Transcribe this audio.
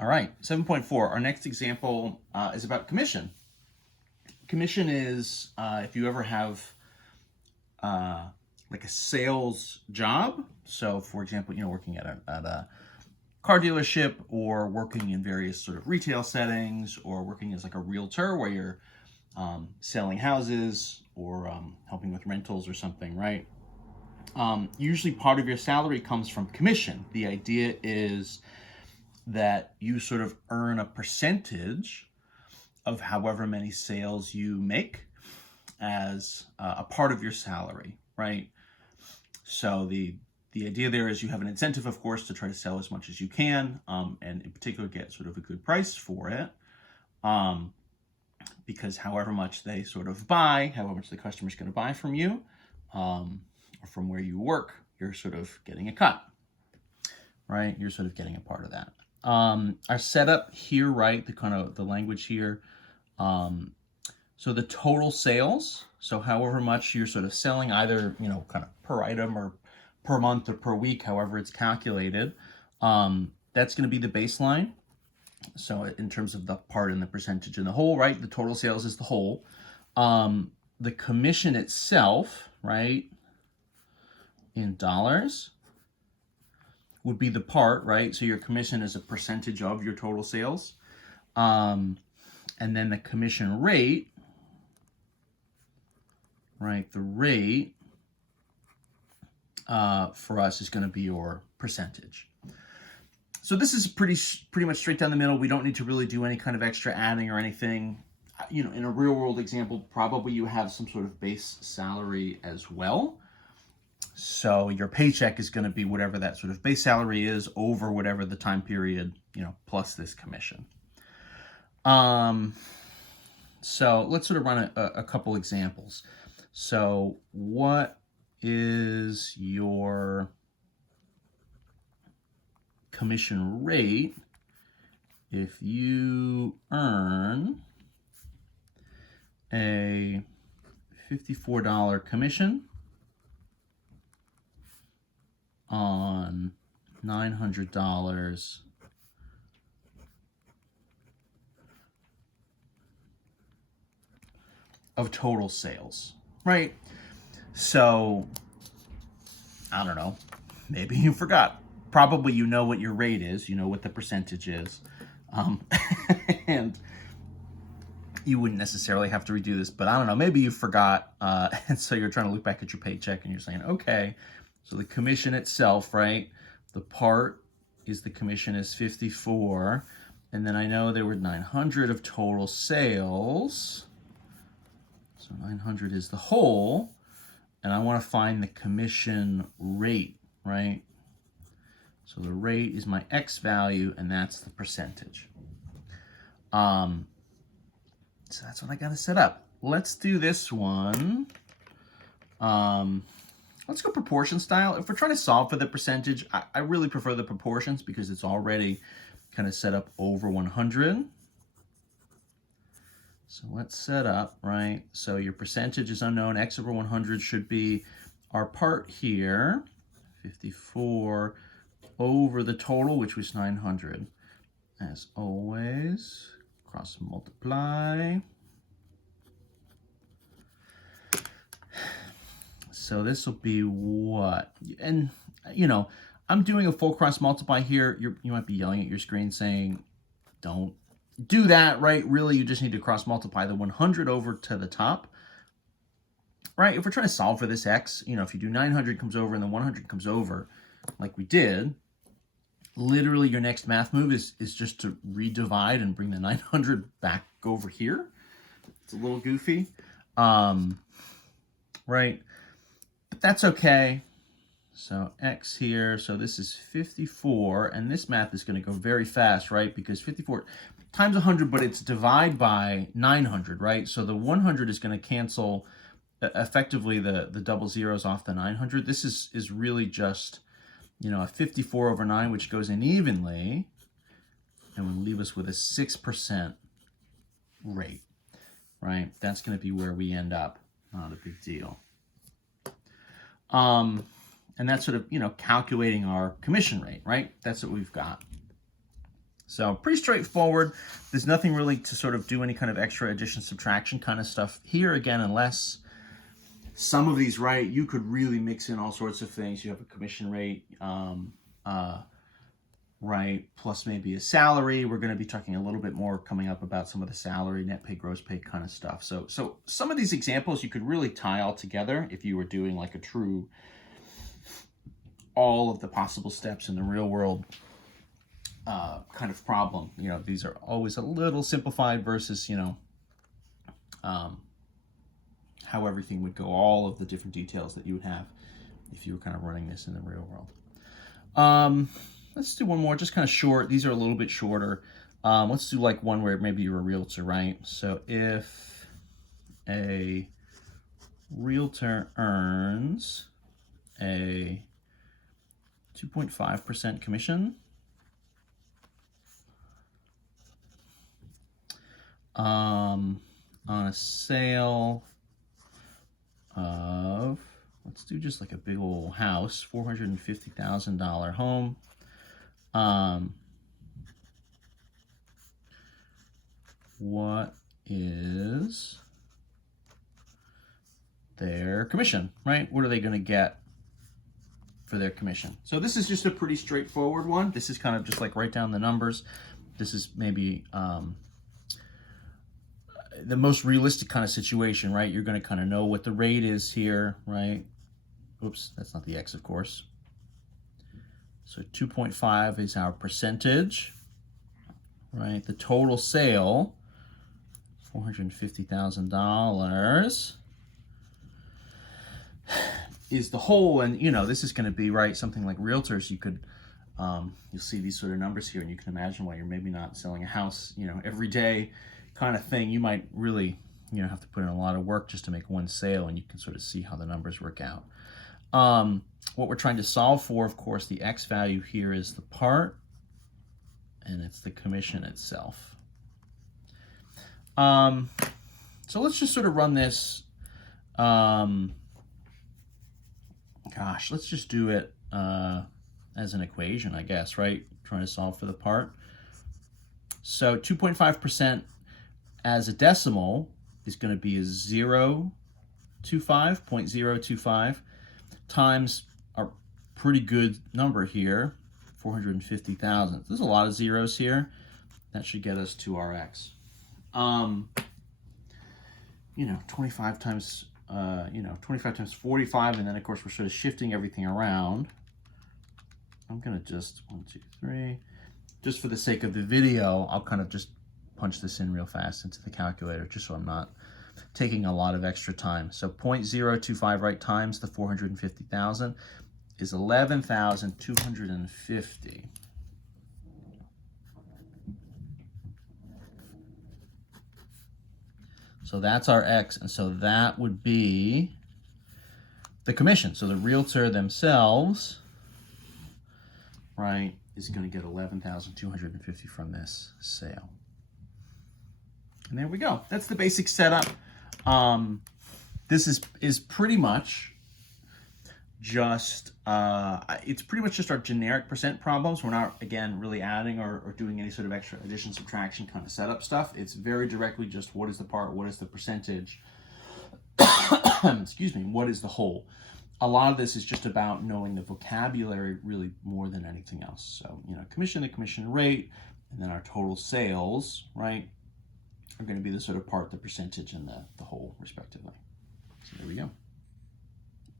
All right, 7.4. Our next example is about commission. Commission is if you ever have like a sales job. So, for example, working at a car dealership, or working in various sort of retail settings, or working as like a realtor where you're selling houses, or helping with rentals or something, right? Usually part of your salary comes from commission. The idea is that you sort of earn a percentage of however many sales you make as a part of your salary, right? So the idea there is you have an incentive, of course, to try to sell as much as you can, and in particular get sort of a good price for it, because however much they sort of buy, however much the customer's going to buy from you, or from where you work, you're sort of getting a cut, right? You're sort of getting a part of that. Our setup here, right? The language here. So the total sales, so however much you're sort of selling, either, kind of per item or per month or per week, however it's calculated, that's going to be the baseline. So in terms of the part and the percentage and the whole, right? The total sales is the whole. The commission itself, right, in dollars, would be the part, right? So your commission is a percentage of your total sales. And then the commission rate, right? The rate for us is going to be your percentage. So this is pretty much straight down the middle. We don't need to really do any kind of extra adding or anything. In a real world example, probably you have some sort of base salary as well. So your paycheck is going to be whatever that sort of base salary is over whatever the time period, plus this commission. So let's sort of run a couple examples. So what is your commission rate if you earn a $54 commission on $900 of total sales, right? So, I don't know, maybe you forgot. Probably you know what your rate is, you know what the percentage is, and you wouldn't necessarily have to redo this, but I don't know, maybe you forgot, and so you're trying to look back at your paycheck and you're saying, okay, so the commission itself, right, the part is the commission is 54, and then I know there were 900 of total sales, so 900 is the whole, and I want to find the commission rate, right? So the rate is my X value, and that's the percentage. So that's what I got to set up. Let's do this one. Let's go proportion style. If we're trying to solve for the percentage, I really prefer the proportions because it's already kind of set up over 100. So let's set up, right? So your percentage is unknown. X over 100 should be our part here, 54 over the total, which was 900. As always, cross multiply. So this will be what? And, I'm doing a full cross multiply here. You might be yelling at your screen saying, don't do that, right? Really, you just need to cross multiply the 100 over to the top, right? If we're trying to solve for this X, if you do 900 comes over and then 100 comes over, like we did, literally your next math move is just to redivide and bring the 900 back over here. It's a little goofy, right? But that's okay. So X here, so this is 54, and this math is going to go very fast, right? Because 54 times 100, but it's divide by 900, right? So the 100 is going to cancel effectively the double zeros off the 900. This is really just, a 54 over 9, which goes in evenly, and will leave us with a 6% rate, right? That's going to be where we end up. Not a big deal. And that's sort of, calculating our commission rate, right? That's what we've got. So pretty straightforward. There's nothing really to sort of do any kind of extra addition, subtraction kind of stuff here. Again, unless some of these, right, you could really mix in all sorts of things. You have a commission rate, right, plus maybe a salary. We're going to be talking a little bit more coming up about some of the salary, net pay, gross pay kind of stuff. So some of these examples you could really tie all together if you were doing like a true, all of the possible steps in the real world kind of problem. You know, these are always a little simplified versus, you know, how everything would go, all of the different details that you would have if you were kind of running this in the real world. Let's do one more, just kind of short. These are a little bit shorter. Let's do like one where maybe you're a realtor, right? So if a realtor earns a 2.5% commission on a sale of, let's do just like a big old house, $450,000 home. What is their commission, right? What are they going to get for their commission? So this is just a pretty straightforward one. This is kind of just like write down the numbers. This is maybe the most realistic kind of situation, right? You're going to kind of know what the rate is here, right? Oops, that's not the X, of course. So 2.5 is our percentage, right? The total sale, $450,000, is the whole. And, you know, this is going to be, right, something like realtors, you could, you'll see these sort of numbers here, and you can imagine why you're maybe not selling a house, you know, every day kind of thing. You might really, you know, have to put in a lot of work just to make one sale, and you can sort of see how the numbers work out. What we're trying to solve for, of course, the X value here is the part, and it's the commission itself. So let's just sort of run this. Gosh, let's just do it as an equation, I guess, right? Trying to solve for the part. So 2.5% as a decimal is going to be a 0.025 times our pretty good number here, 450,000. There's a lot of zeros here. That should get us to our X. You know, 25 times 45, and then of course we're sort of shifting everything around. I'm gonna just 1, 2, 3. Just for the sake of the video, I'll kind of just punch this in real fast into the calculator, just so I'm not taking a lot of extra time. So 0.025, right, times the 450,000 is 11,250. So that's our X, and so that would be the commission. So the realtor themselves, right, is going to get 11,250 from this sale. And there we go. That's the basic setup. This is pretty much just it's pretty much just our generic percent problems. We're not, again, really adding or doing any sort of extra addition, subtraction kind of setup stuff. It's very directly just what is the part, what is the percentage, excuse me, what is the whole. A lot of this is just about knowing the vocabulary really more than anything else. So, you know, commission, the commission rate, and then our total sales, right, are going to be the sort of part, the percentage, and the whole, respectively. So there we go.